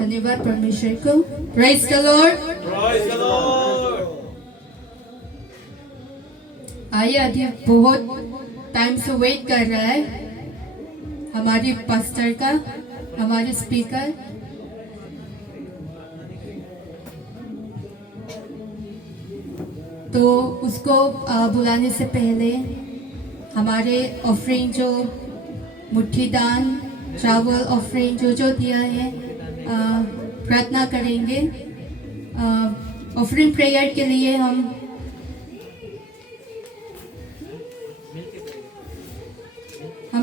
धन्यवाद परमेश्वर को। Praise the Lord. Praise the Lord. आइए, अभी बहुत टाइम से वेट कर रहा है हमारी पास्टर का, हमारे स्पीकर। तो उसको बुलाने से पहले हमारे ऑफरिंग जो मुट्ठी दान, चावल ऑफरिंग जो दिया है, प्रार्थना करेंगे। ऑफरिंग प्रेयर के लिए हम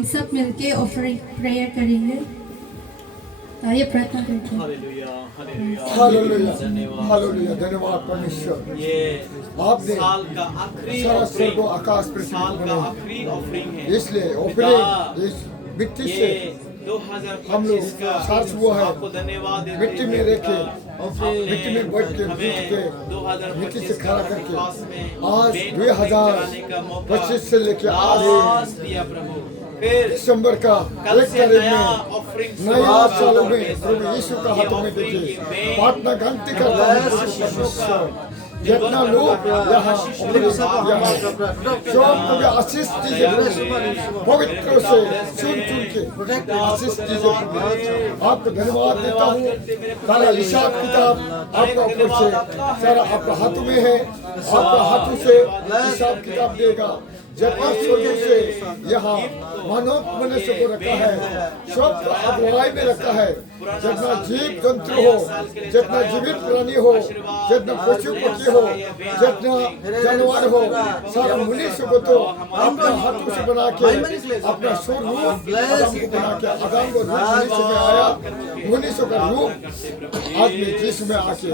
सब मिलके ऑफरिंग प्रेयर करेंगे। आइए प्रार्थना करते हैं। Hallelujah. Hallelujah. हालेलुया धन्यवाद। हालेलुया धन्यवाद परमेश्वर। ये आपने साल का आखिरी सारा स्वर्ग को ऑफरिंग, आकाश पृथ्वी साल का बनाया। आखिरी ऑफरिंग है। इसलिए पिता, ऑफरिंग इस मिट्टी ये से 2025 का सार्स हुआ है। आपको धन्यवाद देते मिट्टी में हैं रखे, पिता। और मिट्टी में बैठ के हमें बीत के 2025 मिट्टी से खड़ा करके पास में आज बेन 2025 से लेके आज लास्ट दिया प्रभु। फिर दिसंबर का कल एक से तारीख नया में ऑफरिंग नया साल शुरू में होगा। प्रभु यीशु का ये हाथ में ऑफरिंग देखिए, की बेन प्रार्थना गंती करता हूँ परमेश्वर। जितना लोग यहाँ जो मुझे आशीष दीजिए पवित्र से चुन के आशीष दीजिए। आपको धन्यवाद देता हूँ। सारा हिसाब किताब आपका ऊपर से सारा आपका हाथों में है, आपका हाथों से हिसाब किताब देगा। जितना स्वर्ग से यहाँ मानव मनुष्य को रखा है, सब अगुवाई में रखा है। जितना जीव जंतु हो, जितना जीवित प्राणी हो, जितना पशु पक्षी हो, जितना जानवर हो, सारा मनुष्य को तो अपने हाथों से बना के अपना स्वरूप आदम को बना के आदम को रूप मनुष्य में आया, मनुष्य का रूप आदमी जिसमें आके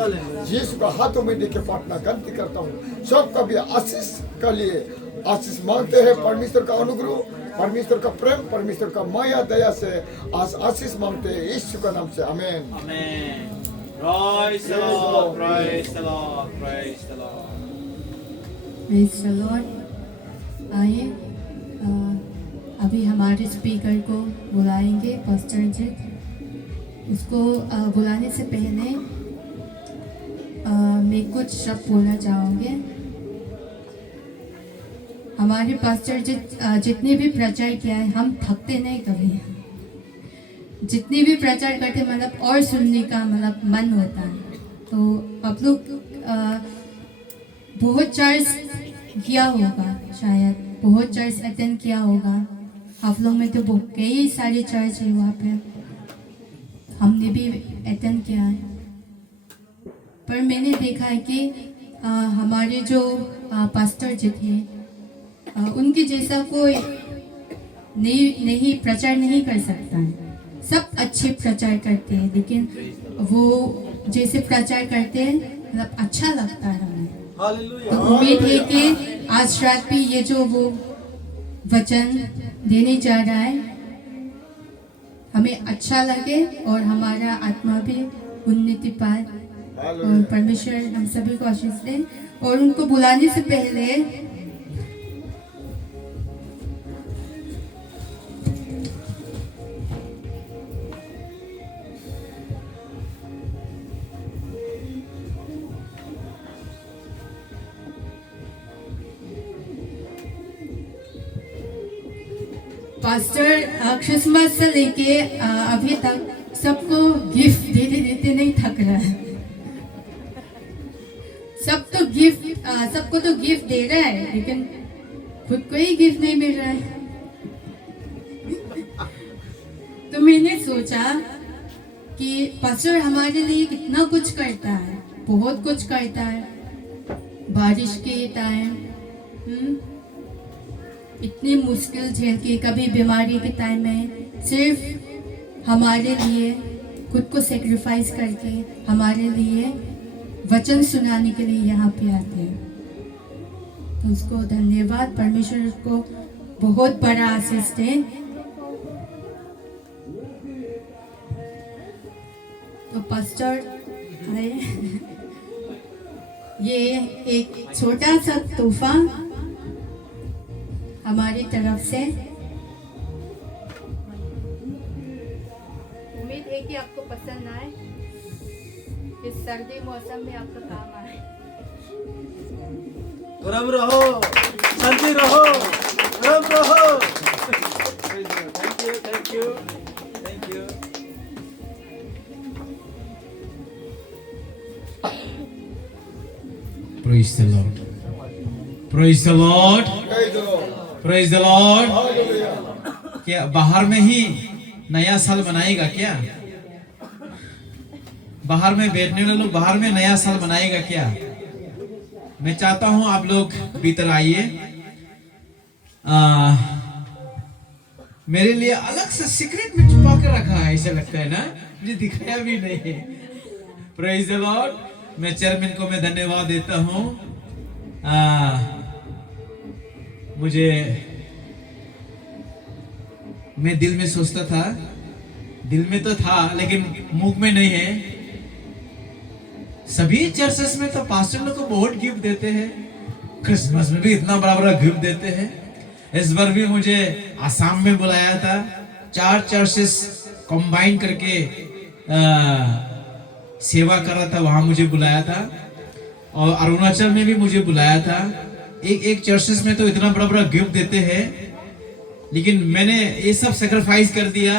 जिस का हाथों में देखे प्रार्थना गंती करता हूँ। सबका भी आशीष का लिए आशीष मांगते हैं। परमेश्वर का अनुग्रह, परमेश्वर का प्रेम, परमेश्वर का माया दया से आज आशीष मांगते हैं यीशु का नाम से। आमीन। Amen. Praise the Lord. Praise the Lord. Praise the Lord. Praise the Lord. आइए, अभी हमारे स्पीकर को बुलाएंगे पास्टर जी। उसको बुलाने से पहले मैं कुछ शब्द बोलना चाहूँगी। हमारे पास्टर जी जितने भी प्रचार किया है, हम थकते नहीं कभी। जितनी भी प्रचार करते मतलब और सुनने का मतलब मन होता है। तो आप लोग बहुत चर्च किया होगा, शायद बहुत चर्च अटेंड किया होगा। आप लोग में तो बहुत कई सारे चर्च है वहाँ पे, हमने भी अटेंड किया है। पर मैंने देखा है कि हमारे जो पास्टर जी थे, उनके जैसा कोई नहीं प्रचार नहीं कर सकता है। सब अच्छे प्रचार करते हैं, लेकिन वो जैसे प्रचार करते हैं मतलब अच्छा लगता है हमें। तो उम्मीद है कि आज रात भी ये जो वो वचन देने जा रहा है हमें अच्छा लगे और हमारा आत्मा भी उन्नति पाए और परमेश्वर हम सभी को आशीष दे। और उनको बुलाने से पहले पास्टर क्रिसमस से लेके अभी तक सबको गिफ्ट देते देते नहीं थक रहा है। सबको तो गिफ्ट दे रहा है, लेकिन खुद को ही गिफ्ट नहीं मिल रहा है। तो मैंने सोचा कि पास्टर हमारे लिए कितना कुछ करता है, बहुत कुछ करता है। बारिश के टाइम इतनी मुश्किल झेल के, कभी बीमारी के टाइम में सिर्फ हमारे लिए खुद को सेक्रीफाइस करके हमारे लिए वचन सुनाने के लिए यहाँ पे आते हैं। तो उसको धन्यवाद, परमेश्वर को बहुत बड़ा आशीष दे। तो पास्टर है ये एक छोटा सा तोहफा हमारी तरफ से। उम्मीद है कि आपको पसंद आए। इस सर्दी मौसम में आपका काम आए। गरम रहो, शांति रहो, गरम रहो। Thank you, thank you, thank you. Praise the Lord. Praise the Lord. Praise the Lord. क्या बाहर में ही नया साल मनाएगा क्या? बाहर में बैठने वाले लोग बाहर में नया साल मनाएगा क्या? मैं चाहता हूं आप लोग भीतर आइए। मेरे लिए अलग से सीक्रेट में छुपा कर रखा है, ऐसा लगता है ना, मुझे दिखाया भी नहीं है। Praise the Lord. मैं चेयरमैन को मैं धन्यवाद देता हूं। मैं दिल में सोचता था, दिल में तो था लेकिन मुंह में नहीं है। सभी चर्चेस में तो पास्टर लोग को बहुत गिफ्ट देते हैं, क्रिसमस में भी इतना बड़ा बड़ा गिफ्ट देते हैं। इस बार भी मुझे आसाम में बुलाया था, 4 चर्चेस कंबाइन करके सेवा कर रहा था, वहां मुझे बुलाया था। और अरुणाचल में भी मुझे बुलाया था। एक चर्चेस में तो इतना बड़ा बड़ा गिफ्ट देते हैं, लेकिन मैंने ये सब सेक्रीफाइस कर दिया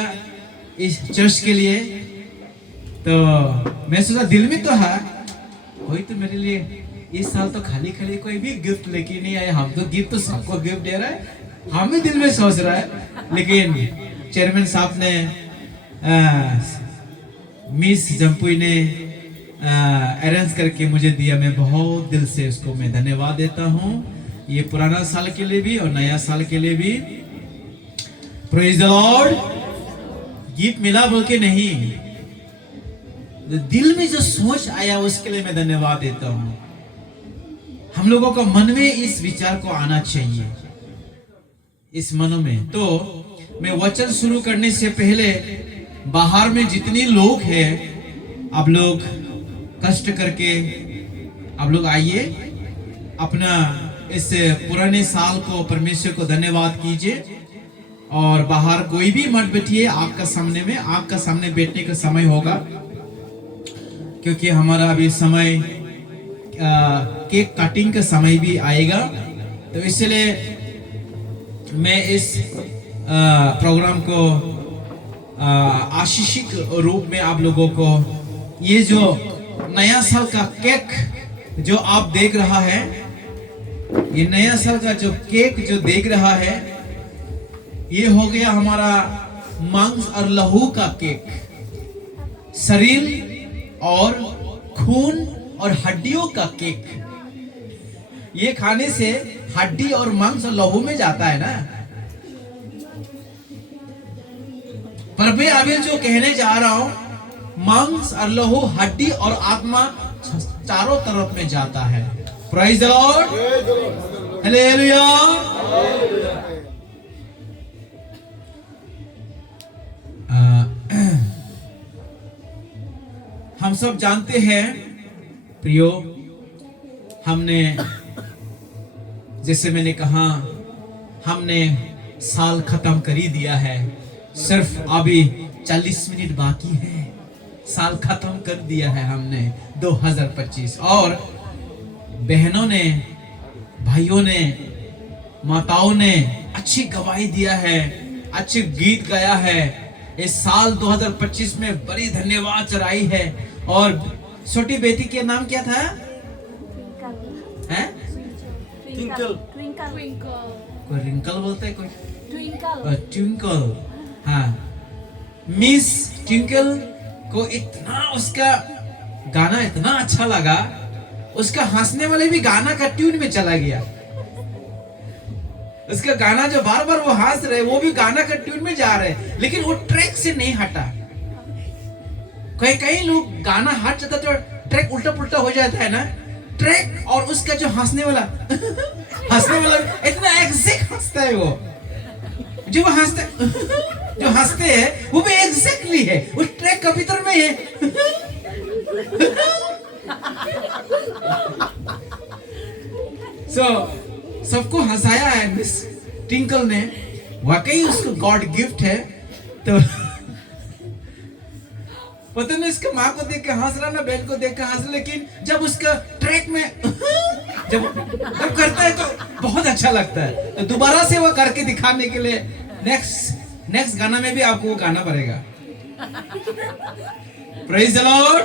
इस चर्च के लिए। तो मैं सोचा दिल में तो है, कोई तो मेरे लिए इस साल तो खाली खाली कोई भी गिफ्ट लेके नहीं आए। हम तो गिफ्ट तो सबको गिफ्ट दे रहा है, हम ही दिल में सोच रहा है। लेकिन चेयरमैन साहब ने, मिस जम्पुई ने अरेंज करके मुझे दिया। मैं बहुत दिल से उसको मैं धन्यवाद देता हूँ, ये पुराना साल के लिए भी और नया साल के लिए भी। Praise the Lord. गिफ्ट मिला बोल के नहीं, दिल में जो सोच आया उसके लिए मैं धन्यवाद देता हूँ। हम लोगों को मन में इस विचार को आना चाहिए, इस मन में। तो मैं वचन शुरू करने से पहले बाहर में जितने लोग हैं, आप लोग कष्ट करके आप लोग आइए, अपना इस पुराने साल को परमेश्वर को धन्यवाद कीजिए। और बाहर कोई भी मत बैठिए, आपका सामने में, आपका सामने बैठने का समय होगा, क्योंकि हमारा अभी समय केक कटिंग का समय भी आएगा। तो इसलिए मैं इस प्रोग्राम को आशीषित रूप में आप लोगों को, ये जो नया साल का केक जो आप देख रहा है, ये नया साल का जो केक जो देख रहा है, ये हो गया हमारा मांस और लहू का केक। शरीर और खून और हड्डियों का केक। ये खाने से हड्डी और मांस और लहू में जाता है ना। पर मैं अभी जो कहने जा रहा हूं, मांस और लहू, हड्डी और आत्मा चारों तरफ में जाता है। Praise the Lord, hallelujah. हम सब जानते हैं प्रियो, हमने, जैसे मैंने कहा, हमने साल खत्म कर ही दिया है। सिर्फ अभी 40 मिनट बाकी है, साल खत्म कर दिया है हमने 2025। और बहनों ने, भाइयों ने, माताओं ने अच्छी गवाही दिया है, अच्छे गीत गाया है। इस साल 2025 में बड़ी धन्यवाद चढ़ाई है। और छोटी बेटी के नाम क्या था? हैं? कोई रिंकल बोलते है, कोई ट्विंकल। हाँ, मिस ट्विंकल को इतना उसका गाना इतना अच्छा लगा, उसका हंसने वाले भी गाना का ट्यून में चला गया। उसका गाना जो बार बार वो हंस रहे, वो भी गाना का ट्यून में जा रहे, लेकिन वो ट्रैक से नहीं हटा। कई लोग गाना हट जाता तो ट्रैक उल्टा पुल्टा हो जाता है ना। ट्रैक और उसका जो हंसने वाला हंसने वाला इतना एग्जैक्ट हंसता है। वो जो हंसते हैं वो भी एग्जैक्टली है, उस ट्रैक के भीतर में है। सबको हंसाया है मिस टिंकल ने, वाकई उसको गॉड गिफ्ट है। तो पता नहीं इसके माँ को देख के हंस रहा ना बहन को देख के हंस रहा, लेकिन जब उसका ट्रैक में जब करता है तो बहुत अच्छा लगता है। तो दोबारा से वो करके दिखाने के लिए नेक्स्ट गाना में भी आपको वो गाना पड़ेगा। Praise the Lord.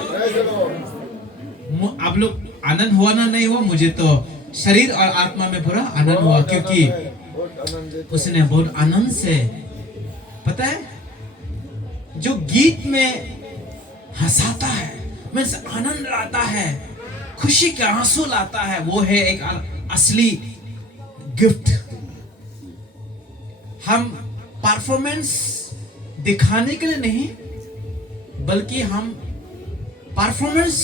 आप लोग आनंद हुआ ना नहीं हुआ, मुझे तो शरीर और आत्मा में पूरा आनंद हुआ, क्योंकि उसने बहुत आनंद से, पता है जो गीत में हंसाता है, में आनंद लाता है, खुशी के आंसू लाता है, वो है एक असली गिफ्ट। हम परफॉर्मेंस दिखाने के लिए नहीं, बल्कि हम परफॉर्मेंस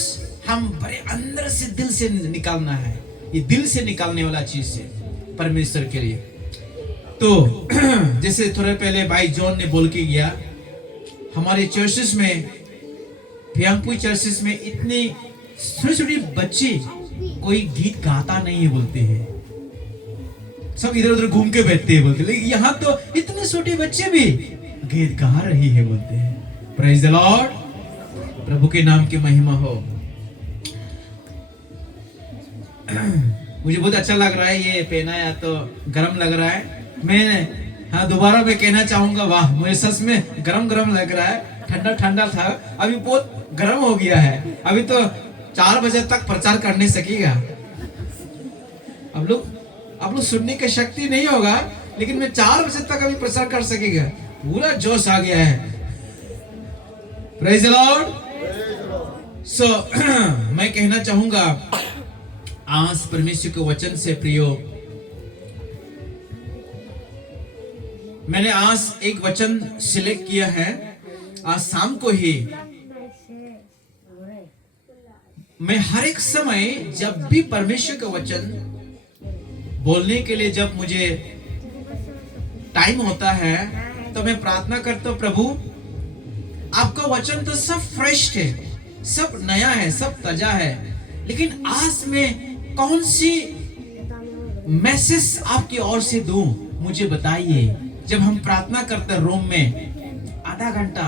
हम बड़े अंदर से दिल से निकालना है। ये दिल से निकालने वाला चीज है परमेश्वर के लिए। तो जैसे थोड़े पहले भाई जॉन ने बोल के गया, हमारे चर्चेस में, फियांगपुई चर्चेस में इतने छोटे बच्चे कोई गीत गाता नहीं है बोलते हैं, सब इधर उधर घूम के बैठते हैं बोलते, लेकिन यहाँ तो इतने छोटे बच्चे भी गीत गा रही है बोलते हैं। प्रेज द लॉर्ड, प्रभु के नाम की महिमा हो। मुझे बहुत अच्छा लग रहा है ये पहना, या तो गर्म लग रहा है। मैं दोबारा मैं कहना चाहूंगा, वाह मुझे सच में गरम गरम लग रहा है। ठंडा ठंडा था, अभी बहुत गर्म हो गया है। अभी तो 4 बजे तक प्रचार कर नहीं सकेगा। आप लोग सुनने की शक्ति नहीं होगा, लेकिन मैं 4 बजे तक अभी प्रचार कर सकेगा। पूरा जोश आ गया है। Praise the Lord. सो मैं कहना चाहूंगा आज परमेश्वर के वचन से प्रियो, मैंने आज एक वचन सिलेक्ट किया है। आज शाम को ही मैं हर एक समय जब भी परमेश्वर का वचन बोलने के लिए जब मुझे टाइम होता है, तो मैं प्रार्थना करता हूं, प्रभु आपका वचन तो सब फ्रेश है, सब नया है, सब ताजा है, लेकिन आज मैं कौन सी मैसेज आपकी ओर से दूं, मुझे बताइए। जब हम प्रार्थना करते हैं रूम में आधा घंटा,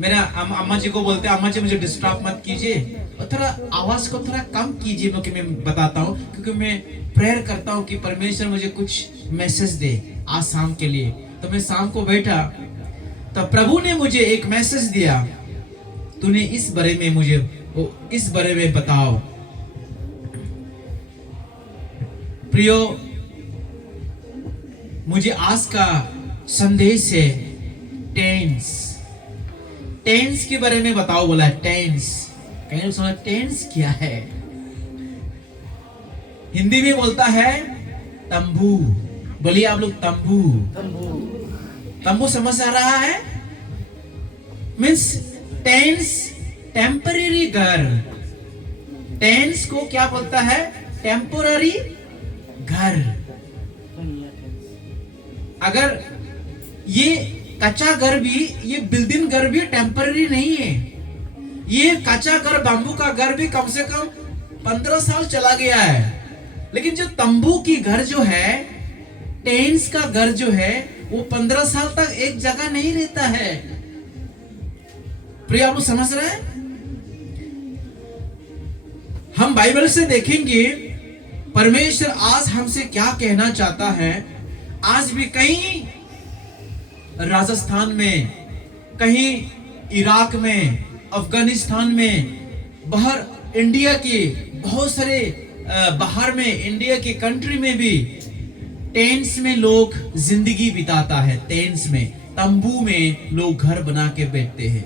मेरा अम्मा जी को बोलते हैं, अम्मा जी मुझे डिस्टर्ब मत कीजिए और थोड़ा आवाज को थोड़ा कम कीजिए, क्योंकि मैं बताता हूँ, क्योंकि मैं प्रेयर करता हूँ कि परमेश्वर मुझे कुछ मैसेज दे आज शाम के लिए। तो मैं शाम को बैठा तो प्रभु ने मुझे एक मैसेज दिया, तूने इस बारे में मुझे इस बारे में बताओ। प्रियो, मुझे आज का संदेश है टेंस के बारे में बताओ बोला। टेंस, कहीं सुना टेंस क्या है? हिंदी में बोलता है तंबू। बोलिए आप लोग तंबू। तंबू समझ आ रहा है? मीन्स टेंस टेम्पररी घर। टेंस को क्या बोलता है? टेम्पोररी घर। अगर ये कच्चा घर भी, ये बिल्डिंग घर भी टेम्पररी नहीं है। ये कच्चा घर, बांबू का घर भी कम से कम 15 साल चला गया है, लेकिन जो तंबू की घर जो है, टेंस का घर जो है, वो 15 साल तक एक जगह नहीं रहता है। प्रिय, आप समझ रहे हैं? हम बाइबल से देखेंगे परमेश्वर आज हमसे क्या कहना चाहता है। आज भी कहीं राजस्थान में, कहीं इराक में, अफगानिस्तान में, बाहर इंडिया के बहुत सारे बाहर में, इंडिया के कंट्री में भी टेंट्स में लोग जिंदगी बिताता है। टेंट्स में, तंबू में लोग घर बना के बैठते हैं।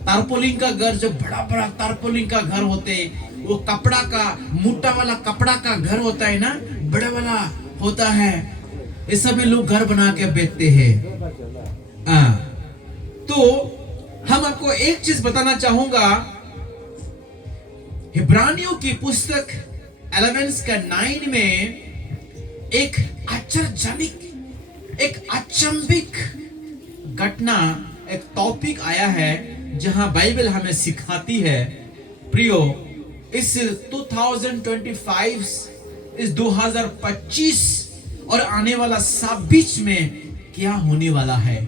तारपोलिन का घर, जो बड़ा बड़ा तारपोलिन का घर होते, वो कपड़ा का, मोटा वाला कपड़ा का घर होता है ना, बड़ा वाला होता है, इस सब में लोग घर बना के बैठते हैं। तो हम आपको एक चीज बताना चाहूंगा, इब्रानियों की पुस्तक 11 का 9 में एक आश्चर्यजनक, एक अचंभित घटना, एक टॉपिक आया है, जहां बाइबल हमें सिखाती है। प्रियो, इस 2025, इस 2025 और आने वाला सब बीच में क्या होने वाला है।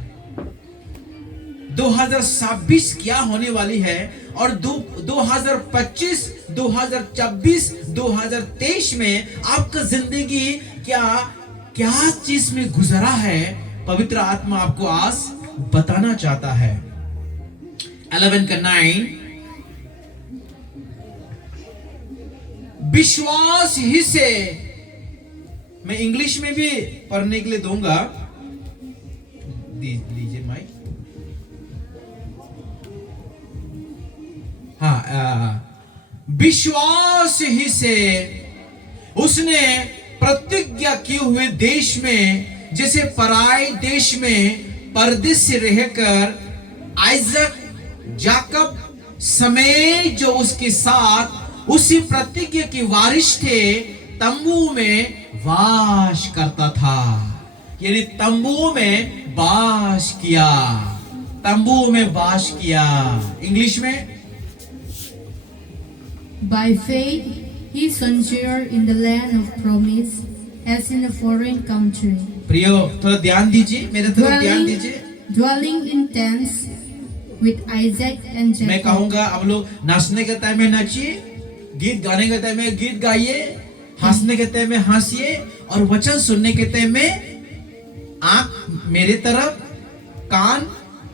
2026 क्या होने वाली है और 2025, 2026, 2023 में आपका जिंदगी क्या क्या चीज में गुजरा है, पवित्र आत्मा आपको आज बताना चाहता है। 11 का 9, विश्वास ही से, मैं इंग्लिश में भी पढ़ने के लिए दूंगा, लीजिए माइक। विश्वास ही से उसने प्रतिज्ञा किए हुए देश में, जैसे पराए देश में परदेसी रहकर आइजक, जाकब समेत जो उसके साथ उसी प्रतिज्ञा के वारिस थे, तंबू में वास करता था। यानी तंबू में वास किया, तंबू में वास किया। इंग्लिश में, By faith, he sojourned in the land of promise, as in a foreign country, प्रियो थोड़ा ध्यान दीजिए, मेरे तरफ ध्यान दीजिए। dwelling in tents with Isaac and मैं Jacob. कहूंगा आप लोग नाचने के टाइम में नाचिए, गीत गाने के टाइम में गीत गाइए, हंसने के टाइम में हंसिए, और वचन सुनने के टाइम में आंख मेरे तरफ, कान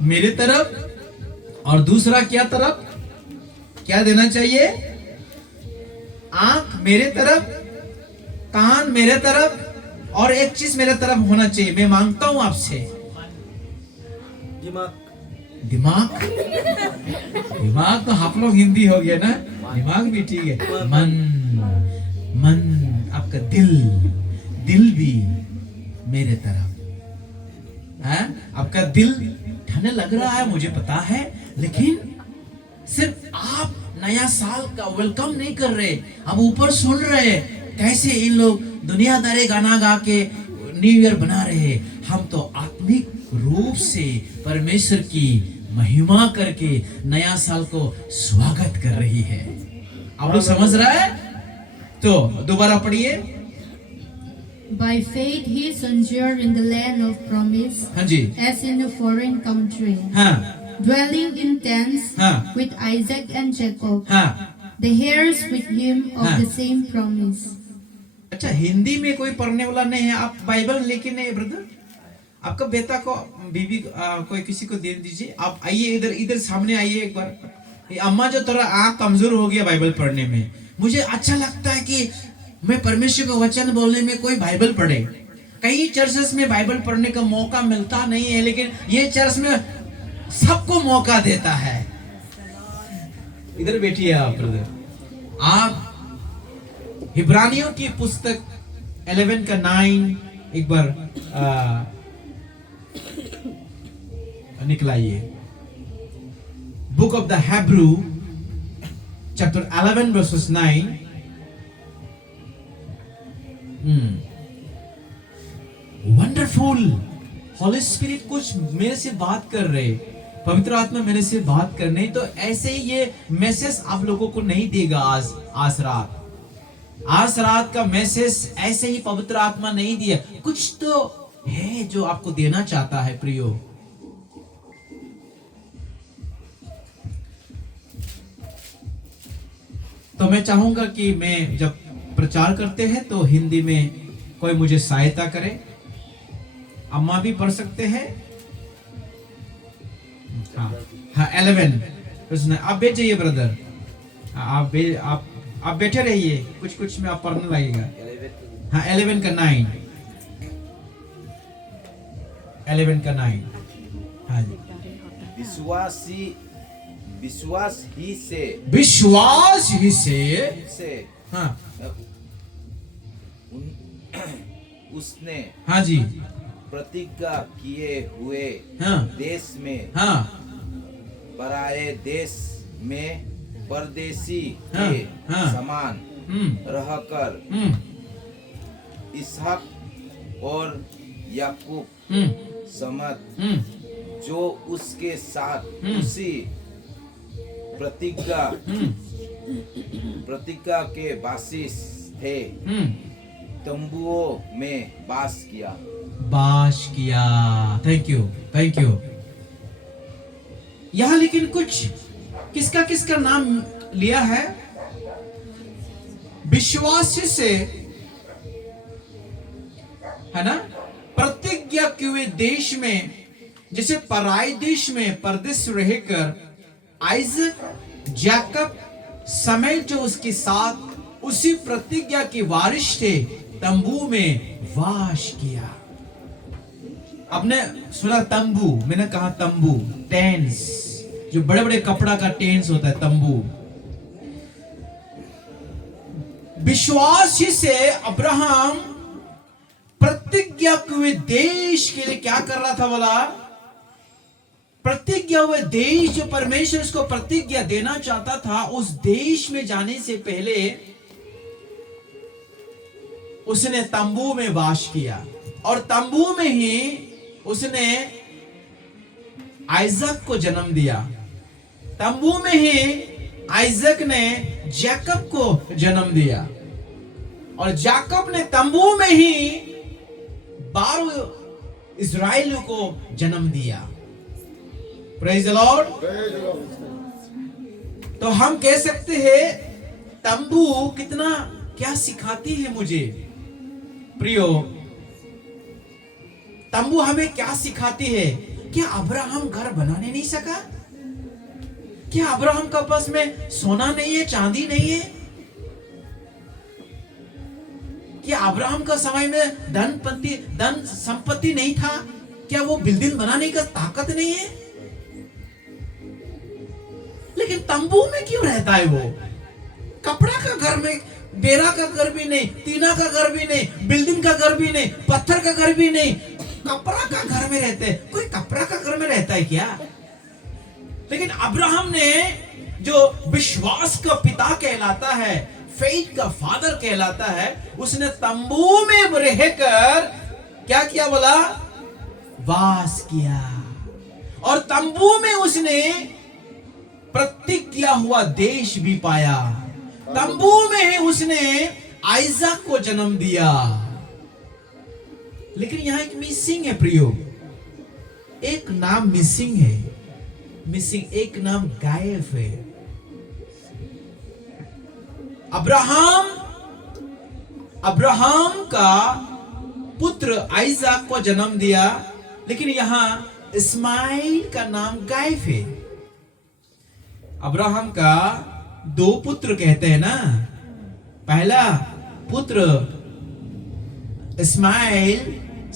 मेरे तरफ, और दूसरा क्या तरफ, क्या देना चाहिए? आंख मेरे तरफ, कान मेरे तरफ, और एक चीज मेरे तरफ होना चाहिए। मैं मांगता हूं आपसे, दिमाग। दिमाग तो आप लोग हिंदी हो गया ना, दिमाग भी ठीक है। मन, मन, आपका दिल, दिल भी मेरे तरफ है। आपका दिल ठंडा लग रहा है, मुझे पता है, लेकिन सिर्फ आप नया साल का वेलकम नहीं कर रहे, आप ऊपर सुन रहे कैसे इन लोग दुनियादारी गाना गा के न्यू ईयर बना रहे। हम तो आत्मिक रूप से परमेश्वर की महिमा करके नया साल को स्वागत कर रही है। आप लोग समझ रहा है? तो दोबारा पढ़िए। By faith he sojourned in the land of promise, हाँ जी, as in a foreign country, हाँ dwelling in tents हाँ with Isaac and Jacob, हाँ। the heirs with him of हाँ। the same promise. अच्छा, हिंदी में कोई पढ़ने वाला नहीं है, आप बाइबल लेके नहीं ब्रदर? आपका बेटा को, बीबी कोई किसी को दे दीजिए। आप आइए इधर, इधर सामने आइए एक बार। अम्मा जो थोड़ा आँख कमजोर हो गया बाइबल पढ़ने में, मुझे अच्छा लगता है कि मैं परमेश्वर का वचन बोलने में कोई बाइबल पढ़े। कई चर्चेस में बाइबल पढ़ने का मौका मिलता नहीं है, लेकिन ये चर्च में सबको मौका देता है। इधर बैठिए आप ब्रदर। आप इब्रानियों की पुस्तक 11 का 9 एक बार निकलाइए। Book of the Hebrew chapter 11 verses 9। Wonderful, holy spirit कुछ मेरे से बात कर रहे, पवित्र आत्मा मेरे से बात कर रहे। तो ऐसे ही ये मैसेज आप लोगों को नहीं देगा आज रात का मैसेज ऐसे ही पवित्र आत्मा नहीं दिया, कुछ तो है जो आपको देना चाहता है प्रियो। तो मैं चाहूंगा कि मैं जब प्रचार करते हैं तो हिंदी में कोई मुझे सहायता करे। अम्मा भी पढ़ सकते हैं। हाँ 11 आप बैठ जाइए ब्रदर। आप बैठे रहिए, कुछ कुछ में आप पढ़ने लगेगा। हाँ 11 का 9, 11 का 9। हाँ जी। विश्वास ही से हाँ उसने हाँ जी प्रतिज्ञा किए हुए हाँ देश में, हाँ पराए देश में परदेसी हाँ, के हाँ, समान रहकर इसहाक और याकूब समत जो उसके साथ उसी प्रतिज्ञा के बासिस थे, तंबुओं में बास किया। Thank you. यहां लेकिन कुछ किसका किसका नाम लिया है? विश्वास से, है ना, प्रतिज्ञा किए देश में, जैसे पराई देश में परदेश रहकर आइजक जैकब समय जो उसके साथ उसी प्रतिज्ञा के वारिस थे, तंबू में वास किया। आपने सुना तंबू, मैंने कहा तंबू, टेंस, जो बड़े बड़े कपड़ा का टेंस होता है, तंबू। विश्वास ही से अब्राहम प्रतिज्ञा हुए देश के लिए क्या कर रहा था? बोला प्रतिज्ञा हुए देश, जो परमेश्वर उसको प्रतिज्ञा देना चाहता था, उस देश में जाने से पहले उसने तंबू में वास किया, और तंबू में ही उसने आइजक को जन्म दिया। तंबू में ही आइजक ने जैकब को जन्म दिया, और जैकब ने तंबू में ही 12 इस्राएलियों को जन्म दिया। Praise the Lord. तो हम कह सकते हैं तंबू कितना क्या सिखाती है मुझे प्रियो। तंबू हमें क्या सिखाती है? क्या अब्राहम घर बनाने नहीं सका? क्या अब्राहम के पास में सोना नहीं है, चांदी नहीं है? क्या अब्राहम का समय में धन संपत्ति नहीं था? क्या वो बिल्डिंग बनाने का ताकत नहीं है? लेकिन तंबू में क्यों रहता है वो? कपड़ा का घर में, बेरा का घर भी नहीं, टीना का घर भी नहीं, बिल्डिंग का घर भी नहीं, पत्थर का घर भी नहीं, कपड़ा का घर में रहते हैं। कोई कपड़ा का घर में रहता है क्या? लेकिन अब्राहम ने, जो विश्वास का पिता कहलाता है, फेथ का फादर कहलाता है, उसने तंबू में रहकर क्या किया? बोला वास किया, और तंबू में उसने प्रतिज्ञा हुआ देश भी पाया। तंबू में ही उसने आइजक को जन्म दिया। लेकिन यहां एक मिसिंग है प्रियो, एक नाम मिसिंग है, एक नाम गायब है। अब्राहम का पुत्र आइजक को जन्म दिया, लेकिन यहां इस्माइल का नाम गायब है। अब्राहम का 2 पुत्र कहते हैं ना, पहला पुत्र इस्माइल,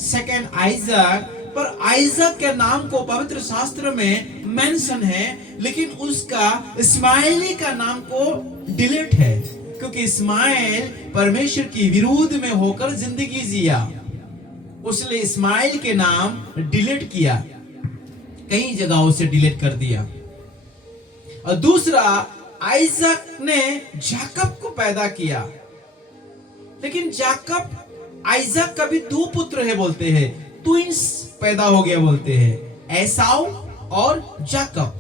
सेकंड आइजक। पर आइजक के नाम को पवित्र शास्त्र में मेंशन है, लेकिन उसका इस्माइली का नाम को डिलीट है, क्योंकि इस्माइल परमेश्वर की विरोध में होकर जिंदगी जिया, उसने इस्माइल के नाम डिलीट किया, कई जगहों से डिलीट कर दिया। और दूसरा, आइजक ने जैकब को पैदा किया, लेकिन जैकब आइजक का भी 2 पुत्र है बोलते हैं, ट्विंस पैदा हो गया बोलते हैं, एसाव और जैकब।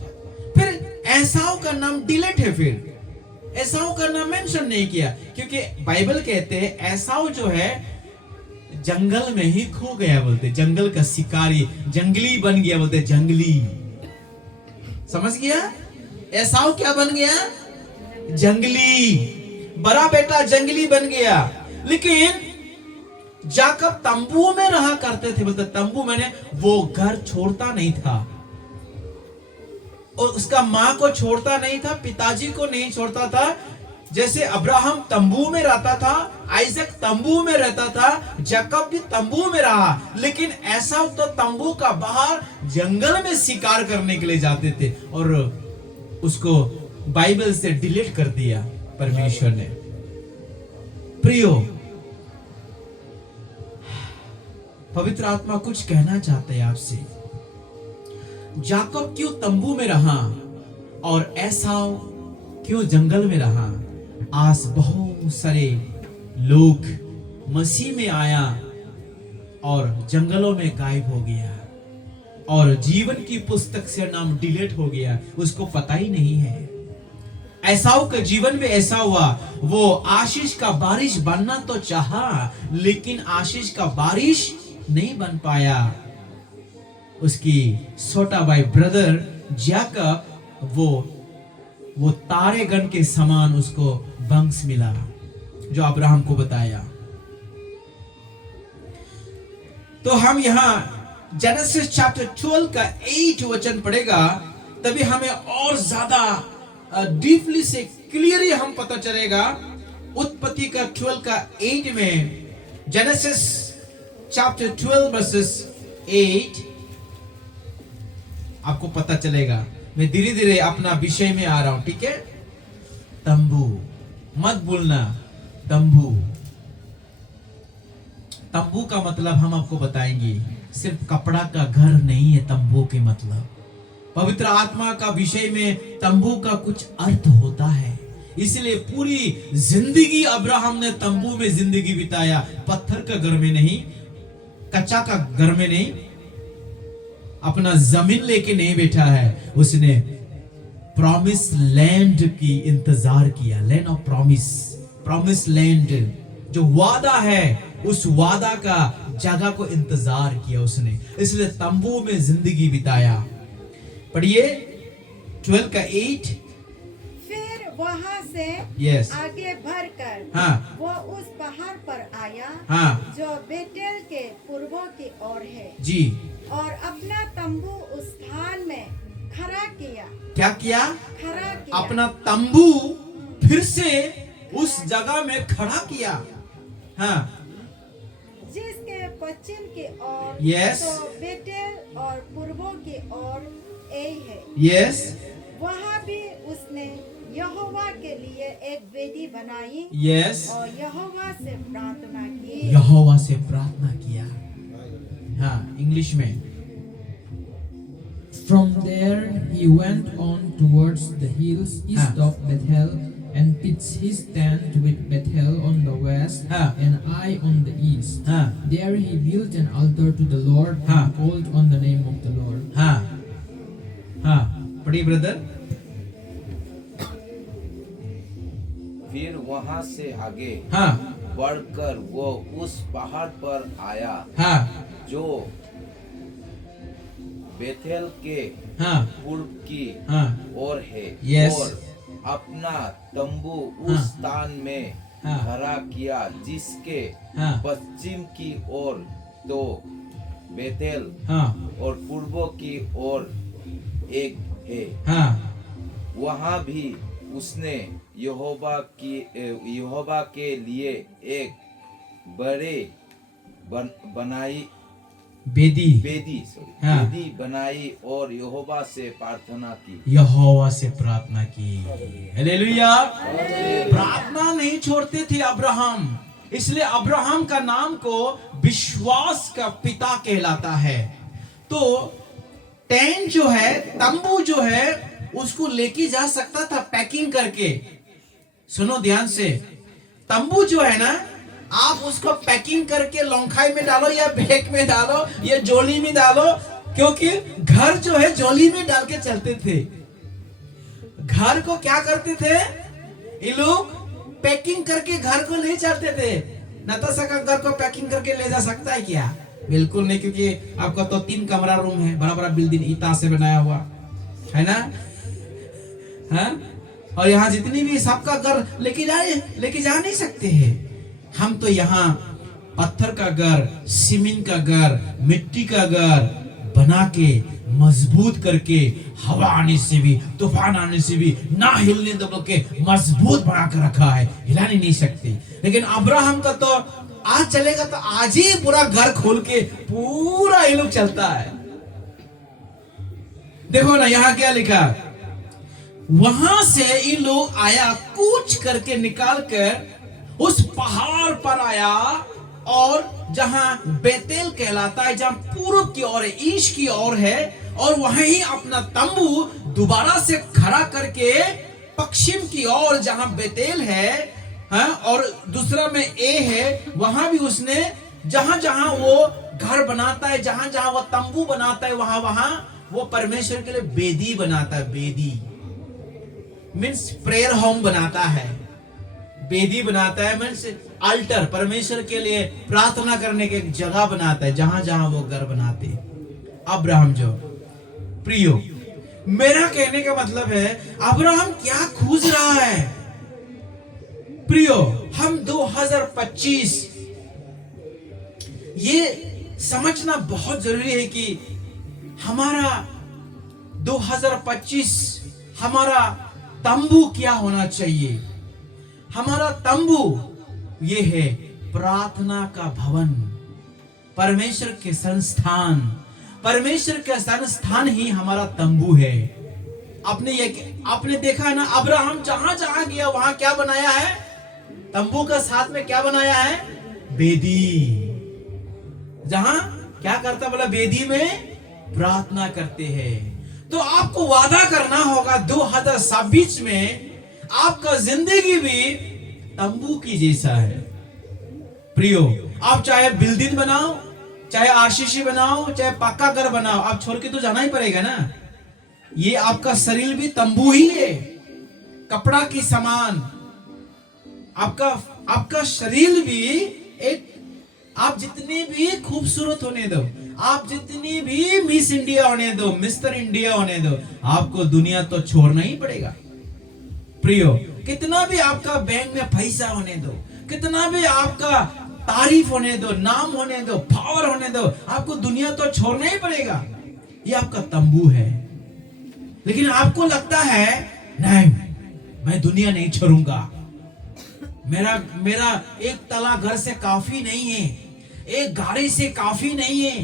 फिर एसाव का नाम डिलीट है, फिर एसाव का नाम मेंशन नहीं किया, क्योंकि बाइबल कहते हैं एसाव जो है जंगल में ही खो गया बोलते, जंगल का शिकारी, जंगली बन गया बोलते, जंगली। समझ गया? एसाव क्या बन गया? जंगली, बड़ा बेटा जंगली बन गया। लेकिन जाकब तंबू में रहा करते थे, बोलते तंबू मैंने वो घर छोड़ता नहीं था, और उसका मां को छोड़ता नहीं था, पिताजी को नहीं छोड़ता था। जैसे अब्राहम तंबू में रहता था, आइजक तंबू में रहता था, जाकब भी तंबू में रहा, लेकिन ऐसा तो तंबू का बाहर जंगल में शिकार करने के लिए जाते थे, और उसको बाइबल से डिलीट कर दिया परमेश्वर ने। प्रियो, पवित्र आत्मा कुछ कहना चाहते हैं आपसे। जाकब क्यों तंबू में रहा और एसाव क्यों जंगल में रहा? आज बहुत सारे लोग मसीह में आया और जंगलों में गायब हो गया, और जीवन की पुस्तक से नाम डिलीट हो गया, उसको पता ही नहीं है। एसाव का जीवन भी ऐसा हुआ, वो आशीष का बारिश बनना तो चाहा, लेकिन आशीष का बारिश नहीं बन पाया। उसकी छोटा भाई ब्रदर याकूब वो तारेगण के समान उसको वंश मिला, जो अब्राहम को बताया। तो हम यहाँ जेनेसिस चैप्टर 12 का 8 वचन पढ़ेगा, तभी हमें और ज्यादा डीपली से क्लियरली हम पता चलेगा। उत्पत्ति का 12 का 8 में, जेनेसिस चैप्टर 12 वर्सेस 8 आपको पता चलेगा। मैं धीरे धीरे अपना विषय में आ रहा हूं, ठीक है। तंबू मत भूलना, तंबू। तंबू का मतलब हम आपको बताएंगे, सिर्फ कपड़ा का घर नहीं है तंबू के मतलब। पवित्र आत्मा का विषय में तंबू का कुछ अर्थ होता है। इसलिए पूरी जिंदगी अब्राहम ने तंबू में जिंदगी बिताया, पत्थर का घर में नहीं, कच्चा का घर में नहीं, अपना जमीन लेके नहीं बैठा है। उसने प्रॉमिस लैंड की इंतजार किया, land of promise, promise land जो वादा है, उस वादा का जगह को इंतजार किया उसने, इसलिए तंबू में जिंदगी बिताया। पढ़िए 12 का 8। फिर वहां से Yes. आगे बढ़कर हाँ। वो उस पहाड़ पर आया हाँ। जो बेतेल के पूर्व की ओर है, जी, और अपना तंबू उस स्थान में खड़ा किया। क्या किया? खड़ा किया अपना तंबू फिर से उस जगह में खड़ा किया। हाँ, जिसके पश्चिम की ओर Yes. तो बेतेल और पूर्व की ओर ए है। यस, वहाँ भी उसने यहोवा के लिए एक वेदी बनाई यस, और यहोवा से प्रार्थना की। यहोवा से प्रार्थना किया। हाँ, इंग्लिश में। From there he went on towards the hills east Ah. of Bethel and pitched his tent with Bethel on the west Ah. and Ai on the east. हाँ, There he built an altar to the Lord Ah. and called on the name of the Lord. हाँ, हाँ, पढ़िए brother. फिर वहां से आगे हाँ, बढ़कर वो उस पहाड़ पर आया हाँ, जो बेथेल के हाँ, पूर्व की हाँ, ओर है, Yes. और अपना तंबू उस हाँ। स्थान में हाँ। खड़ा किया जिसके हाँ। पश्चिम की ओर तो बेथेल हाँ, और पूर्व की ओर एक है। हाँ, वहां भी उसने यहोवा के लिए एक बड़े बनाई बेदी हाँ। वेदी बनाई और यहोवा से प्रार्थना की। यहोवा से प्रार्थना की। हालेलुया। प्रार्थना नहीं छोड़ते थे अब्राहम, इसलिए अब्राहम का नाम को विश्वास का पिता कहलाता है। तो टेंट जो है, तंबू जो है, उसको लेके जा सकता था पैकिंग करके। सुनो ध्यान से, तंबू जो है ना, आप उसको पैकिंग करके लौंखाई में डालो या बैग में डालो या जोली में डालो, क्योंकि घर जो है जोली में डाल के चलते थे। घर को क्या करते थे ये लोग? पैकिंग करके घर को ले चलते थे। नताशा का घर को पैकिंग करके ले जा सकता है क्या? बिल्कुल नहीं, क्योंकि आपका तो 3 कमरा रूम है, बड़ा बड़ा बिल्डिंग ईटा से बनाया हुआ है ना। हाँ? और यहाँ जितनी भी सबका घर लेके जा नहीं सकते हैं। हम तो यहाँ पत्थर का घर, सीमेंट का घर, मिट्टी का घर बना के मजबूत करके, हवा आने से भी, तूफान आने से भी ना हिलने दो के मजबूत बना कर रखा है, हिला नहीं सकते। लेकिन अब्राहम का तो आज चलेगा तो आज ही पूरा घर खोल के पूरा ये लोग चलता है। देखो ना यहाँ क्या लिखा, वहां से ये लोग आया, कूच करके निकाल कर उस पहाड़ पर आया, और जहां बेतेल कहलाता है, जहां पूर्व की ओर है, ईस्ट की ओर है, और वहीं ही अपना तंबू दोबारा से खड़ा करके पश्चिम की ओर जहां बेतेल है, हाँ, और दूसरा में ए है, वहां भी उसने जहां जहां वो घर बनाता है, जहां जहां वो तंबू बनाता है, वहां वहां वो परमेश्वर के लिए बेदी बनाता है। बेदी मीन्स प्रेयर होम बनाता है। बेदी बनाता है मीन्स अल्टर, परमेश्वर के लिए प्रार्थना करने की एक जगह बनाता है, जहां जहां वो घर बनाते। अब्राहम जो प्रियो, मेरा कहने का मतलब है अब्राहम क्या खोज रहा है? प्रियो, हम 2025 ये समझना बहुत जरूरी है कि हमारा 2025 हमारा तंबू क्या होना चाहिए? हमारा तंबू ये है प्रार्थना का भवन, परमेश्वर के संस्थान। परमेश्वर का संस्थान ही हमारा तंबू है। आपने देखा है ना, अब्राहम जहां जहां गया वहां क्या बनाया है? तंबू का साथ में क्या बनाया है? बेदी। जहां क्या करता बोला? बेदी में प्रार्थना करते हैं। तो आपको वादा करना होगा 2026 में आपका जिंदगी भी तंबू की जैसा है। प्रियो, आप चाहे बिल्डिंग बनाओ, चाहे आरसीसी बनाओ, चाहे पक्का घर बनाओ, आप छोड़ के तो जाना ही पड़ेगा ना। ये आपका शरीर भी तंबू ही है, कपड़ा की समान। आपका शरीर भी एक, आप जितने भी खूबसूरत होने दो, आप जितनी भी मिस इंडिया होने दो, मिस्टर इंडिया होने दो, आपको दुनिया तो छोड़ना ही पड़ेगा। प्रियो, कितना भी आपका बैंक में पैसा होने दो, कितना भी आपका तारीफ होने दो, नाम होने दो, पावर होने दो, आपको दुनिया तो छोड़ना ही पड़ेगा। ये आपका तंबू है। लेकिन आपको लगता है नहीं, मैं दुनिया नहीं छोड़ूंगा, मेरा एक तला घर से काफी नहीं है, एक गाड़ी से काफी नहीं है,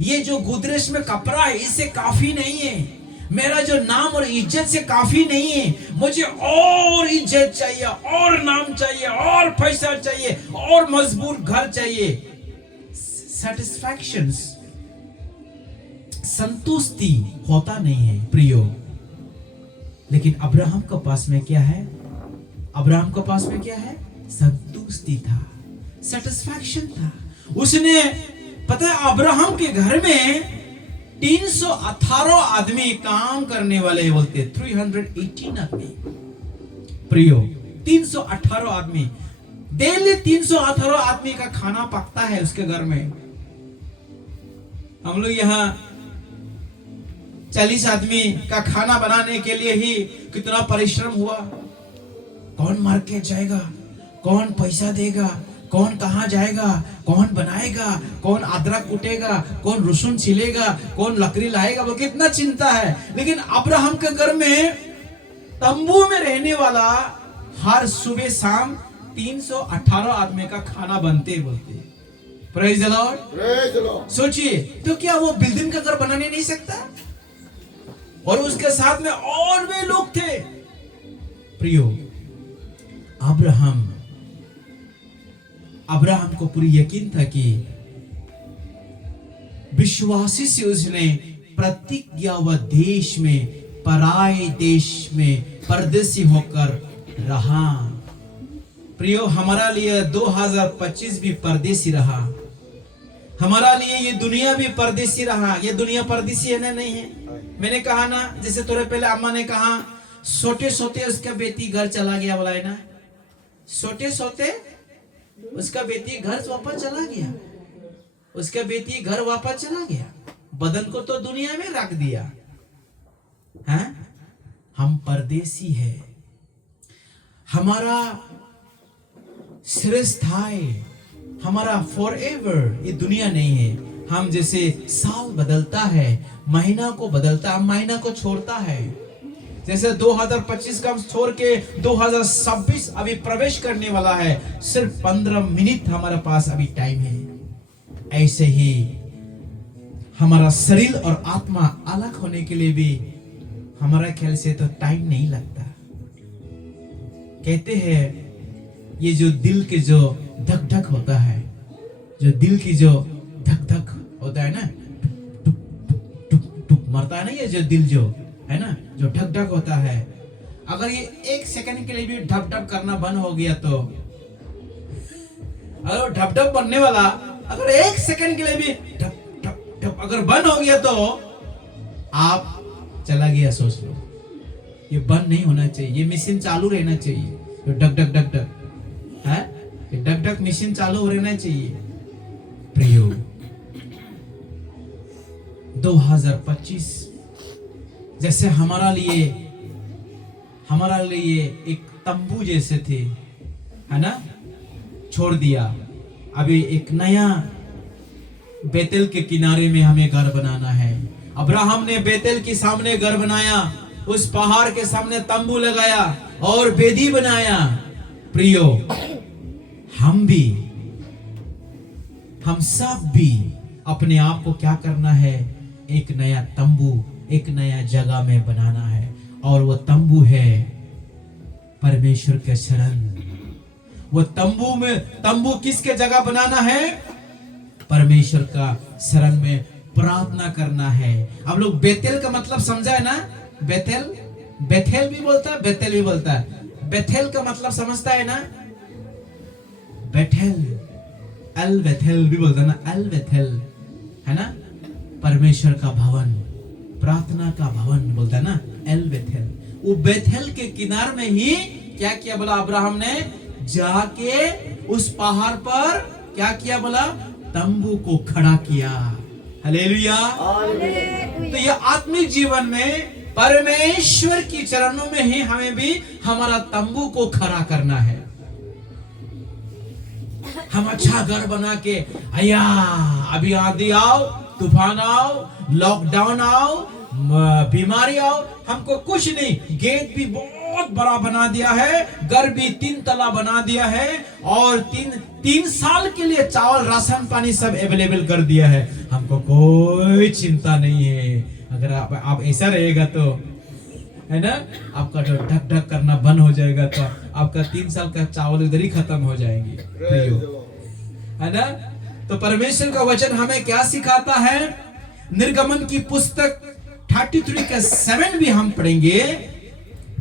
ये जो गोदरेज में कपड़ा है इससे काफी नहीं है, मेरा जो नाम और इज्जत से काफी नहीं है, मुझे और इज्जत चाहिए, और नाम चाहिए, और पैसा चाहिए, और मजबूत घर चाहिए। सैटिस्फैक्शंस, संतुष्टि होता नहीं है प्रियो। लेकिन अब्राहम के पास में क्या है? अब्राहम के पास में क्या है? संतुष्टि था, सैटिस्फैक्शन था। उसने, पता है, अब्राहम के घर में 318 आदमी काम करने वाले बोलते, 318 आदमी। प्रियो, 318 आदमी, डेली 318 आदमी का खाना पकता है उसके घर में। हम लोग यहाँ 40 आदमी का खाना बनाने के लिए ही कितना परिश्रम हुआ। कौन मार्केट जाएगा, कौन पैसा देगा, कौन कहां जाएगा, कौन बनाएगा, कौन अदरक कूटेगा, कौन लहसुन छिलेगा, कौन लकड़ी लाएगा, वो कितना चिंता है। लेकिन अब्राहम के घर में तंबू में रहने वाला हर सुबह शाम 318 आदमी का खाना बनते बोलते। Praise the Lord, praise the Lord. सोचिए, तो क्या वो बिल्डिंग का घर बनाने नहीं सकता? और उसके साथ में और भी लोग थे। प्रियो, अब्राहम को पूरी यकीन था कि विश्वासी से उसने प्रतिज्ञा व देश में, पराये देश में परदेसी होकर रहा। प्रियो, हमारा लिए 2025 भी परदेसी रहा, हमारा लिए ये दुनिया भी परदेसी रहा। ये दुनिया परदेसी है ना? नहीं है। मैंने कहा ना, जैसे थोड़े पहले अम्मा ने कहा, सोते सोते उसका बेटी घर चला गया, बोला है ना, सोते सोते उसका बेटी घर वापस चला गया, उसका बेटी घर वापस चला गया, बदन को तो दुनिया में रख दिया। हैं? हम परदेसी है। हमारा चिरस्थायी, हमारा फॉरएवर ये दुनिया नहीं है। हम जैसे साल बदलता है, महीना को बदलता है, महीना को छोड़ता है। जैसे 2025 का छोड़ के 2026 अभी प्रवेश करने वाला है, सिर्फ 15 मिनट हमारे पास अभी टाइम है। ऐसे ही हमारा शरीर और आत्मा अलग होने के लिए भी हमारा ख्याल से तो टाइम नहीं लगता। कहते हैं ये जो दिल के जो धक धक होता है, जो दिल की जो धक धक होता है ना, टुक टुक टुक टुक मरता है ना, ये जो दिल जो है ना, जो ढक ढक होता है, अगर ये 1 सेकंड के लिए भी ढप ढप करना बंद हो गया तो, अगर ढप ढप बनने वाला अगर 1 सेकंड के लिए भी ढप ढप ढप अगर बंद हो गया तो आप चला गया, सोच लो। ये बंद नहीं होना चाहिए, ये मशीन चालू रहना चाहिए। तो ढक ढक ढक ढक है, ढक ढक मशीन चालू रहना चाहिए। प्रियो, 2025 जैसे हमारा लिए एक तंबू जैसे थे, है ना, छोड़ दिया। अभी एक नया बेतेल के किनारे में हमें घर बनाना है। अब्राहम ने बेतेल के सामने घर बनाया, उस पहाड़ के सामने तंबू लगाया और वेदी बनाया। प्रियो, हम सब भी अपने आप को क्या करना है, एक नया तंबू, एक नया जगह में बनाना है। और वो तंबू है परमेश्वर के शरण। वो तंबू किसके जगह बनाना है? परमेश्वर का शरण में प्रार्थना करना है। अब लोग बेतेल का मतलब समझा है ना? बेथेल भी बोलता है, बेतेल भी बोलता है। बेथेल का मतलब समझता है ना? बेथेल, अल बेथेल भी बोलता है ना, अल बेथेल, है ना, परमेश्वर का भवन, प्रार्थना का भवन बोलता है ना, एल बेथेल। वो बेथेल के किनारे में ही क्या किया बोला अब्राहम ने? जाके उस पहाड़ पर क्या किया बोला? तंबू को खड़ा किया। हालेलुया। तो ये आत्मिक जीवन में परमेश्वर की चरणों में ही हमें भी हमारा तंबू को खड़ा करना है। हम अच्छा घर बना के आया, अभी आंधी आओ, तूफान आओ, लॉकडाउन आओ, बीमारी आओ, हमको कुछ नहीं, गेट भी बहुत बड़ा बना दिया है, घर भी 3 तला बना दिया है, और 3 साल के लिए चावल, राशन पानी सब अवेलेबल कर दिया है। हमको कोई चिंता नहीं है। अगर आप ऐसा रहेगा तो, है ना, आपका जो ढक ढक करना बंद हो जाएगा, तो आपका 3 साल का चावल इधर ही खत्म हो जाएंगे, है ना। तो परमेश्वर का वचन हमें क्या सिखाता है? निर्गमन की पुस्तक 33 का 7 भी हम पढ़ेंगे।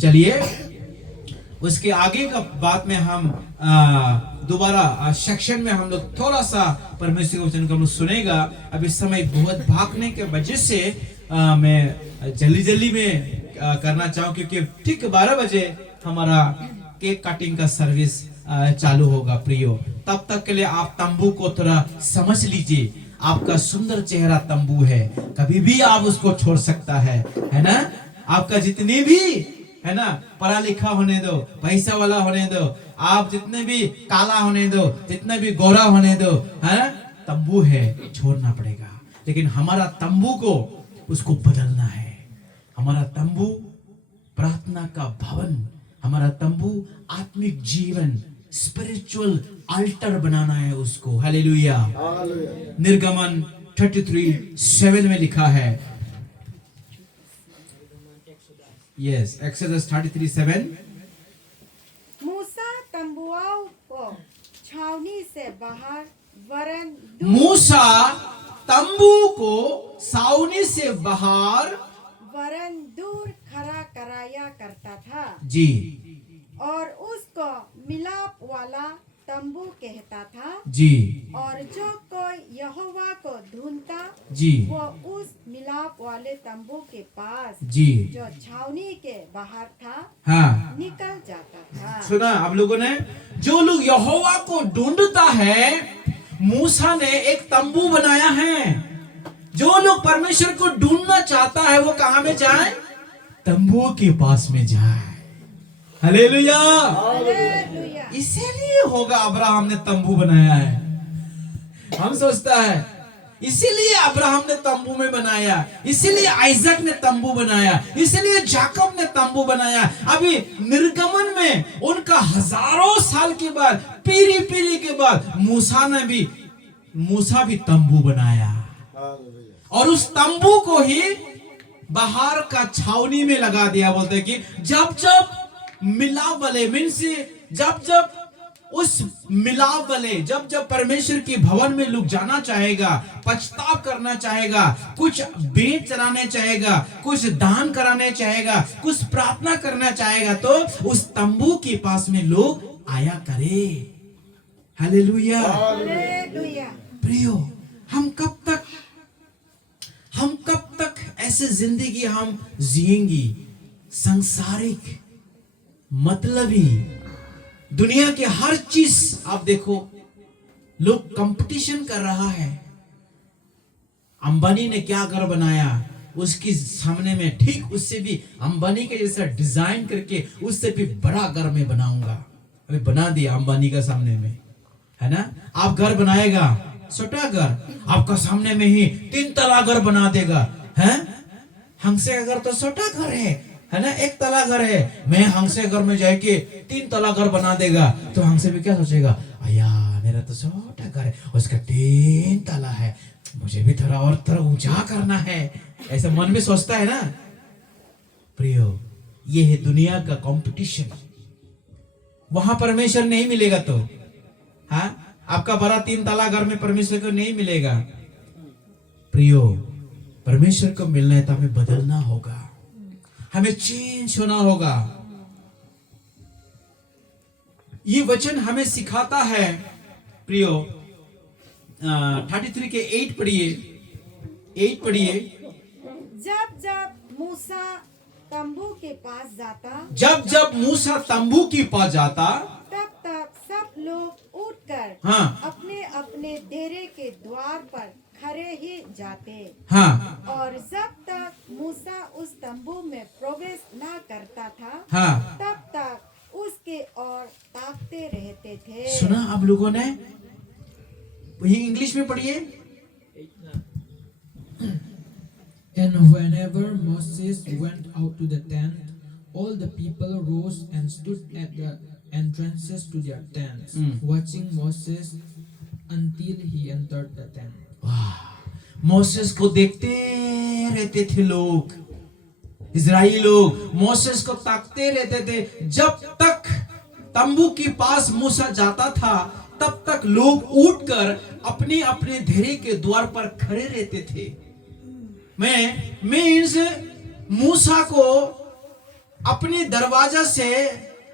चलिए उसके आगे का बात में हम दोबारा सेक्शन में हम लोग थोड़ा सा परमेश्वर के वचन को हम लोग सुनेगा। अभी समय बहुत भागने के वजह से मैं जल्दी में करना चाहूँ, क्योंकि ठीक 12 बजे हमारा केक कटिंग का सर्विस चालू होगा। प्रियो, तब तक के लिए आप तंबू को थोड़ा समझ लीजिए। आपका सुंदर चेहरा तंबू है, कभी भी आप उसको छोड़ सकता है ना। आपका जितनी भी, है ना, पढ़ा लिखा होने दो, पैसा वाला होने दो, आप जितने भी काला होने दो, जितने भी गोरा होने दो, है ना, तंबू है, छोड़ना पड़ेगा। लेकिन हमारा तंबू को उसको बदलना है। हमारा तंबू प्रार्थना का भवन, हमारा तंबू आत्मिक जीवन, स्पिरिचुअल अल्टर बनाना है उसको। हालेलुया। निर्गमन 33:7 में लिखा है, यस, एक्सोडस 33:7। मूसा तंबुओं को छावनी से बाहर वरन मूसा तंबू को छावनी से बाहर वरन दूर खड़ा कराया करता था जी, और उसको मिलाप वाला तंबू कहता था जी, और जो कोई यहोवा को ढूंढता जी, वो उस मिलाप वाले तंबू के पास जी, जो छावनी के बाहर था हाँ, निकल जाता था। सुना आप लोगों ने? जो लोग यहोवा को ढूंढता है, मूसा ने एक तंबू बनाया है। जो लोग परमेश्वर को ढूंढना चाहता है, वो कहां में जाए? तंबू के पास में जाए। हालेलुया। हालेलुया। इसीलिए होगा अब्राहम ने तंबू बनाया है। हम सोचता है इसीलिए अब्राहम ने तंबू में बनाया, इसीलिए आइजक ने तंबू बनाया, इसीलिए जाकब ने तंबू बनाया। अभी निर्गमन में उनका हजारों साल के बाद, पीढ़ी के बाद मूसा भी तंबू बनाया, और उस तंबू को ही बाहर का छावनी में लगा दिया। बोलते कि जब मिलाप वाले मीन्स जब उस मिलाप वाले जब परमेश्वर के भवन में लोग जाना चाहेगा, पछताव करना चाहेगा, कुछ भेंट चढ़ाने चाहेगा, कुछ दान कराने चाहेगा, कुछ प्रार्थना करना चाहेगा, तो उस तंबू के पास में लोग आया करे। हालेलुया। हालेलुया। प्रियो, हम कब तक ऐसे जिंदगी हम जिएंगी? सांसारिक, मतलबी, दुनिया के हर चीज आप देखो, लोग कंपटीशन कर रहा है। अंबानी ने क्या घर बनाया, उसके सामने में ठीक उससे भी अंबानी के जैसा डिजाइन करके उससे भी बड़ा घर में बनाऊंगा। अभी बना दिया अंबानी का सामने में, है ना। आप घर बनाएगा, छोटा घर, आपका सामने में ही 3 तला घर बना देगा, हैं। हमसे अगर तो छोटा घर है ना, 1 तला घर है, मैं हमसे घर में जाके 3 तला घर बना देगा, तो हमसे भी क्या सोचेगा, अया मेरा तो छोटा घर है, उसका 3 तला है, मुझे भी थोड़ा और थोड़ा ऊंचा करना है, ऐसा मन में सोचता है ना। प्रियो, ये है दुनिया का कंपटीशन। वहां परमेश्वर नहीं मिलेगा तो, हाँ, आपका बड़ा 3 तला घर में परमेश्वर को नहीं मिलेगा। प्रियो, परमेश्वर को मिलना है तो हमें बदलना होगा, हमें चेंज होना होगा। ये वचन हमें सिखाता है। प्रियो, 33 के 8 पढ़िए, 8 पढ़िए। जब जब मूसा तंबू के पास जाता, जब जब मूसा तंबू के पास जाता, तब तक सब लोग उठकर हाँ, अपने अपने डेरे के द्वार पर खड़े ही जाते। हाँ, और जब तक मूसा उस तंबू में प्रवेश न करता था, हाँ। तब तक उसके ओर ताकते रहते थे। सुना आप लोगों ने? ये इंग्लिश में पढ़िए। And whenever Moses went out to the tent, all the people rose and stood at the entrances to their tents, watching Moses until he entered the tent. वाह, मोसेस को देखते रहते थे लोग, इजराइली लोग मोसेस को ताकते रहते थे। जब तक तंबू के पास मूसा जाता था, तब तक लोग उठकर अपने अपने डेरे के द्वार पर खड़े रहते थे। मैं मूसा को अपने दरवाजा से,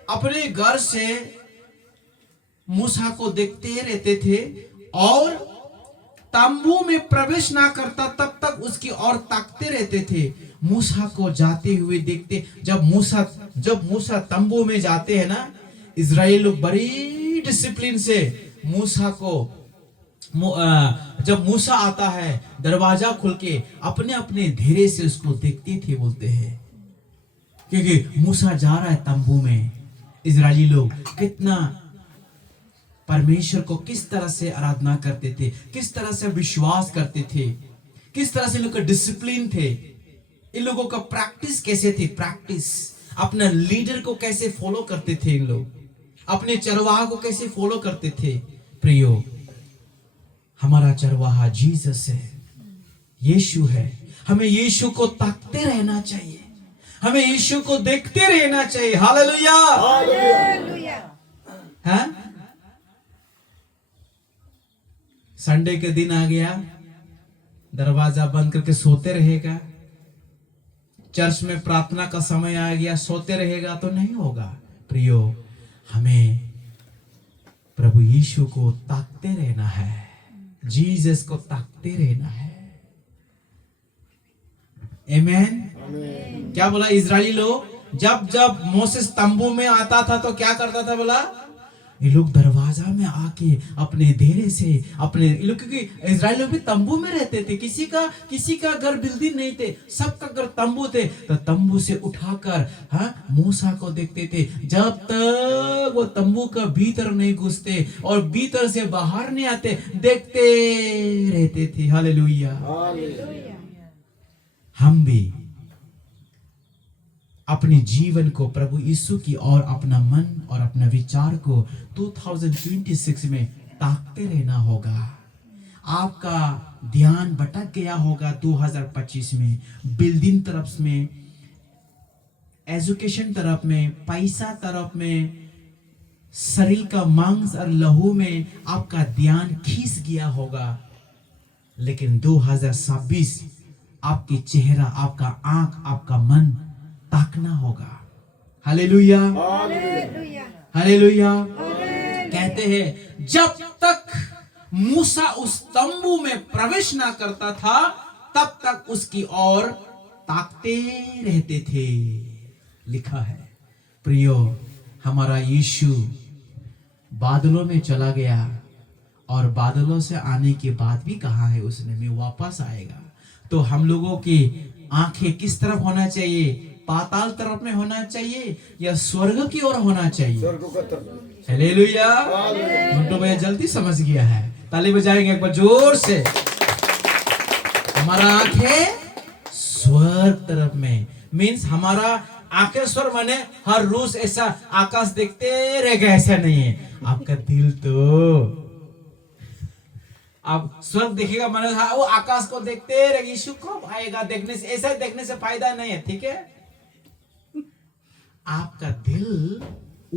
अपने घर से मूसा को देखते रहते थे, और तंबू में प्रवेश ना करता तब तक उसकी ओर ताकते रहते थे। मूसा को जाते हुए देखते। जब मूसा तंबू में जाते हैं ना, इजराइल लोग बड़ी डिसिप्लिन से मूसा को, जब मूसा आता है दरवाजा खुल के अपने अपने धीरे से उसको देखते थे, बोलते हैं, क्योंकि मूसा जा रहा है तंबू में। इजरायली लोग कितना परमेश्वर को किस तरह से आराधना करते थे, किस तरह से विश्वास करते थे, किस तरह से लोग का डिसिप्लिन थे, इन लोगों का प्रैक्टिस कैसे थे, प्रैक्टिस अपना लीडर को कैसे फॉलो करते थे, इन लोग अपने चरवाहा को कैसे फॉलो करते थे। प्रियो, हमारा चरवाहा जीसस है, यीशु है। हमें यीशु को ताकते रहना चाहिए, हमें यीशु को देखते रहना चाहिए। Hallelujah, hallelujah. हाँ? संडे के दिन आ गया, दरवाजा बंद करके सोते रहेगा। चर्च में प्रार्थना का समय आ गया, सोते रहेगा तो नहीं होगा। प्रियो, हमें प्रभु यीशु को ताकते रहना है, जीसस को ताकते रहना है। आमेन। क्या बोला इजरायली लोग? जब जब मोसेस तंबू में आता था तो क्या करता था? बोला ये लोग दरवाजा में आके अपने डेरे से अपने लोग, क्योंकि इजराइल लोग भी तंबू में रहते थे, किसी का घर बिल्डिंग नहीं थे, सबका घर तंबू थे। तो तंबू से उठाकर मूसा को देखते थे। जब तक वो तंबू का भीतर नहीं घुसते और भीतर से बाहर नहीं आते, देखते रहते थे। हालेलुया। हम भी अपने जीवन को प्रभु यीशु की और अपना मन और अपना विचार को 2026 में ताकते रहना होगा। आपका ध्यान भटक गया होगा 2025 में, बिल्डिंग तरफ में, एजुकेशन तरफ में, पैसा तरफ में, शरीर का मांस और लहू में आपका ध्यान खींच गया होगा। लेकिन 2026 आपकी चेहरा, आपका आंख, आपका मन ताकना होगा। Hallelujah, hallelujah, hallelujah. कहते हैं जब तक मूसा उस तंबू में प्रवेश ना करता था, तब तक उसकी ओर ताकते रहते थे, लिखा है। प्रियो, हमारा यीशु बादलों में चला गया और बादलों से आने के बाद भी कहा है उसने, मैं वापस आएगा। तो हम लोगों की आंखें किस तरफ होना चाहिए? पाताल तरफ में होना चाहिए या स्वर्ग की ओर होना चाहिए? स्वर्ग का तरफ। हालेलुया। मंटू भैया जल्दी समझ गया है, ताली बजाएंगे एक बार जोर से। हमारा आंखें स्वर्ग तरफ में, मीन्स हमारा आंखें स्वर्ग माने हर रोज ऐसा आकाश देखते रहेगा ऐसा नहीं है। आपका दिल तो आप स्वर्ग देखेगा माने हाँ वो आकाश को देखते रहेगा। यीशु कब आएगा देखने से, ऐसा देखने से फायदा नहीं है, ठीक है? आपका दिल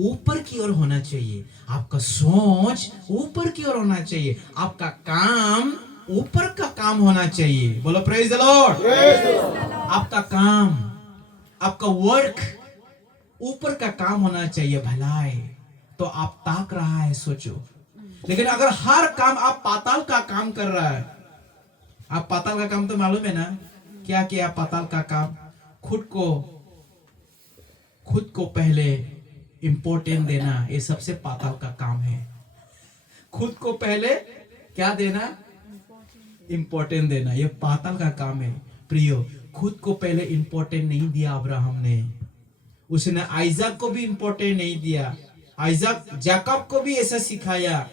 ऊपर की ओर होना चाहिए, आपका सोच ऊपर की ओर होना चाहिए, आपका काम ऊपर का काम होना चाहिए। बोलो प्रेज द लॉर्ड। आपका काम, आपका वर्क ऊपर का काम होना चाहिए, भलाई। तो आप ताक रहा है, सोचो। लेकिन अगर हर काम आप पाताल का काम कर रहा है, आप पाताल का काम तो मालूम है ना क्या किया? पाताल का काम खुद को पहले इंपॉर्टेंट देना, ये सबसे पाताल का काम है। खुद को पहले क्या देना? इंपॉर्टेंट देना, ये पाताल का काम है। प्रियो, खुद को पहले इंपॉर्टेंट नहीं दिया अब्राहम ने, उसने आइजक को भी इंपॉर्टेंट नहीं दिया। आइजक जैकब को भी ऐसा सिखाया